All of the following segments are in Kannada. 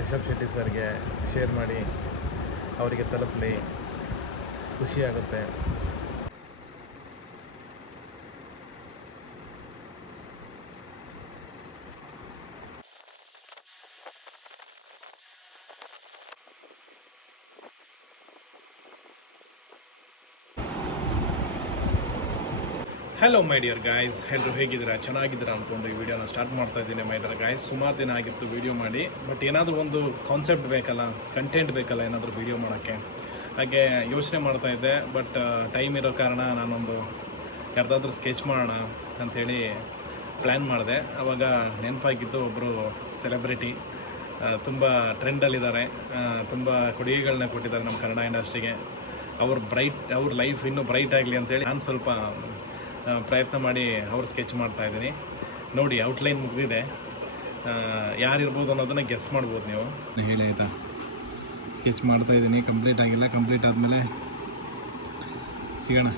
ರಿಷಬ್ ಶೆಟ್ಟಿ ಸರ್ಗೆ ಶೇರ್ ಮಾಡಿ ಅವರಿಗೆ ತಲುಪಲಿ, ಖುಷಿಯಾಗುತ್ತೆ. ಹಲೋ ಮೈ ಡಿಯರ್ ಗಾಯ್ಸ್, ಎಲ್ಲರೂ ಹೇಗಿದ್ದೀರಾ? ಚೆನ್ನಾಗಿದ್ದೀರಾ ಅಂದ್ಕೊಂಡು ಈ ವಿಡಿಯೋನ ಸ್ಟಾರ್ಟ್ ಮಾಡ್ತಾ ಇದ್ದೀನಿ. ಮೈ ಡಿಯರ್ ಗಾಯ್ಸ್, ಸುಮಾರು ದಿನ ಆಗಿತ್ತು ವಿಡಿಯೋ ಮಾಡಿ, ಬಟ್ ಏನಾದರೂ ಒಂದು ಕಾನ್ಸೆಪ್ಟ್ ಬೇಕಲ್ಲ, ಕಂಟೆಂಟ್ ಬೇಕಲ್ಲ ಏನಾದರೂ ವಿಡಿಯೋ ಮಾಡೋಕ್ಕೆ. ಹಾಗೆ ಯೋಚನೆ ಮಾಡ್ತಾ ಇದ್ದೆ, ಬಟ್ ಟೈಮ್ ಇರೋ ಕಾರಣ ನಾನೊಂದು ಯಾರ್ದಾದ್ರೂ ಸ್ಕೆಚ್ ಮಾಡೋಣ ಅಂಥೇಳಿ ಪ್ಲ್ಯಾನ್ ಮಾಡಿದೆ. ಆವಾಗ ನೆನಪಾಗಿದ್ದು ಒಬ್ಬರು ಸೆಲೆಬ್ರಿಟಿ, ತುಂಬ ಟ್ರೆಂಡಲ್ಲಿದ್ದಾರೆ, ತುಂಬ ಕೊಡುಗೆಗಳನ್ನ ಕೊಟ್ಟಿದ್ದಾರೆ ನಮ್ಮ ಕನ್ನಡ ಇಂಡಸ್ಟ್ರಿಗೆ. ಅವ್ರ ಲೈಫ್ ಇನ್ನೂ ಬ್ರೈಟ್ ಆಗಲಿ ಅಂತೇಳಿ ನಾನು ಸ್ವಲ್ಪ ಪ್ರಯತ್ನ ಮಾಡಿ ಅವ್ರು ಸ್ಕೆಚ್ ಮಾಡ್ತಾಯಿದ್ದೀನಿ. ನೋಡಿ, ಔಟ್ಲೈನ್ ಮುಗಿದಿದೆ, ಯಾರಿರ್ಬೋದು ಅನ್ನೋದನ್ನು ಗೆಸ್ ಮಾಡ್ಬೋದು ನೀವು. ಹೇಳಿ ಆಯಿತಾ? ಸ್ಕೆಚ್ ಮಾಡ್ತಾಯಿದ್ದೀನಿ, ಕಂಪ್ಲೀಟ್ ಆಗಿಲ್ಲ. ಕಂಪ್ಲೀಟ್ ಆದಮೇಲೆ ಸಿಗೋಣ.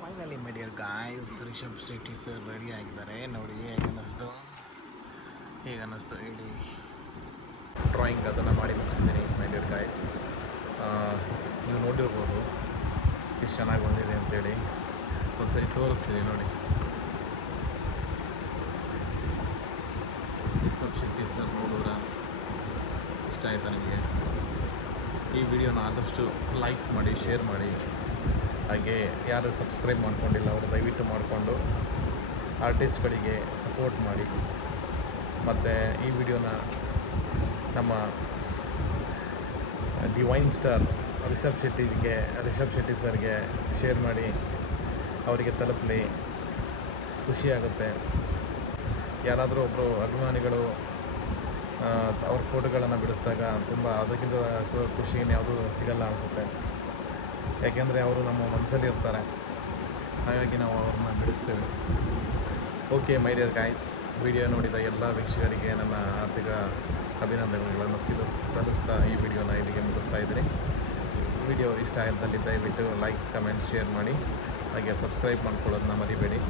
Finally my dear guys, Rishab Shetty sir ready ಆಗಿದ್ದಾರೆ. ನೋಡಿ ಹೇಗೆ ಅನ್ನಿಸ್ತು ಹೇಳಿ. ಡ್ರಾಯಿಂಗ್ ಅದನ್ನು ಮಾಡಿ ಮುಗಿಸಿದ್ದೀನಿ ಮೈ ಡಿಯರ್ ಗಾಯ್ಸ್. ನೀವು ನೋಡಿರ್ಬೋದು ಎಷ್ಟು ಚೆನ್ನಾಗಿ ಬಂದಿದೆ ಅಂತೇಳಿ. ಒಂದ್ಸರಿ ತೋರಿಸ್ತೀನಿ ನೋಡಿ. ರಿಷಬ್ ಶೆಟ್ಟಿ ಸರ್ ನೋಡಿದ್ರೆ ಇಷ್ಟ ಆಯಿತಾ ನಿಮಗೆ? ಈ ವಿಡಿಯೋನ ಆದಷ್ಟು ಲೈಕ್ಸ್ ಮಾಡಿ, ಶೇರ್ ಮಾಡಿ. ಹಾಗೆ ಯಾರು ಸಬ್ಸ್ಕ್ರೈಬ್ ಮಾಡ್ಕೊಂಡಿಲ್ಲ ಅವರು ದಯವಿಟ್ಟು ಮಾಡಿಕೊಂಡು ಆರ್ಟಿಸ್ಟ್ಗಳಿಗೆ ಸಪೋರ್ಟ್ ಮಾಡಿ. ಮತ್ತು ಈ ವಿಡಿಯೋನ ನಮ್ಮ ಡಿವೈನ್ ಸ್ಟಾರ್ ರಿಷಬ್ ಶೆಟ್ಟಿ ಸರ್ಗೆ ಶೇರ್ ಮಾಡಿ ಅವರಿಗೆ ತಲುಪಲಿ, ಖುಷಿಯಾಗುತ್ತೆ. ಯಾರಾದರೂ ಒಬ್ಬರು ಅಭಿಮಾನಿಗಳು ಅವ್ರ ಫೋಟೋಗಳನ್ನು ಬಿಡಿಸಿದಾಗ ತುಂಬ ಅದಕ್ಕಿಂತ ಖುಷಿ ಯಾವುದೂ ಸಿಗಲ್ಲ ಅನಿಸುತ್ತೆ. ಯಾಕೆಂದರೆ ಅವರು ನಮ್ಮ ಮನಸ್ಸಲ್ಲಿ ಇರ್ತಾರೆ, ಹಾಗಾಗಿ ನಾವು ಅವ್ರನ್ನ ಬಿಡಿಸ್ತೇವೆ. Okay my dear guys, video ನೋಡಿದ ಎಲ್ಲ ವೀಕ್ಷಕರಿಗೆ ನನ್ನ ಆರ್ಥಿಕ ಅಭಿನಂದನೆಗಳನ್ನು ಸಲ್ಲಿಸ್ತಾ ಈ ವಿಡಿಯೋನ ಇಲ್ಲಿಗೆ ಮುಗಿಸ್ತಾ ಇದ್ದೀನಿ. ವಿಡಿಯೋ ಇಷ್ಟ ಆದಲ್ಲಿ ದಯವಿಟ್ಟು ಲೈಕ್ಸ್, ಕಮೆಂಟ್ಸ್, ಶೇರ್ ಮಾಡಿ. ಹಾಗೆ ಸಬ್ಸ್ಕ್ರೈಬ್ ಮಾಡ್ಕೊಳ್ಳೋದನ್ನ ಮರಿಬೇಡಿ.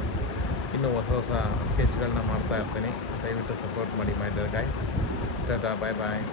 ಇನ್ನೂ ಹೊಸ ಸ್ಕೆಚ್ಗಳನ್ನ ಮಾಡ್ತಾ ಇರ್ತೀನಿ, ದಯವಿಟ್ಟು ಸಪೋರ್ಟ್ ಮಾಡಿ ಮೈ ಡಿಯರ್ ಗಾಯ್ಸ್. ಟಾಟಾ, ಬಾಯ್ ಬಾಯ್.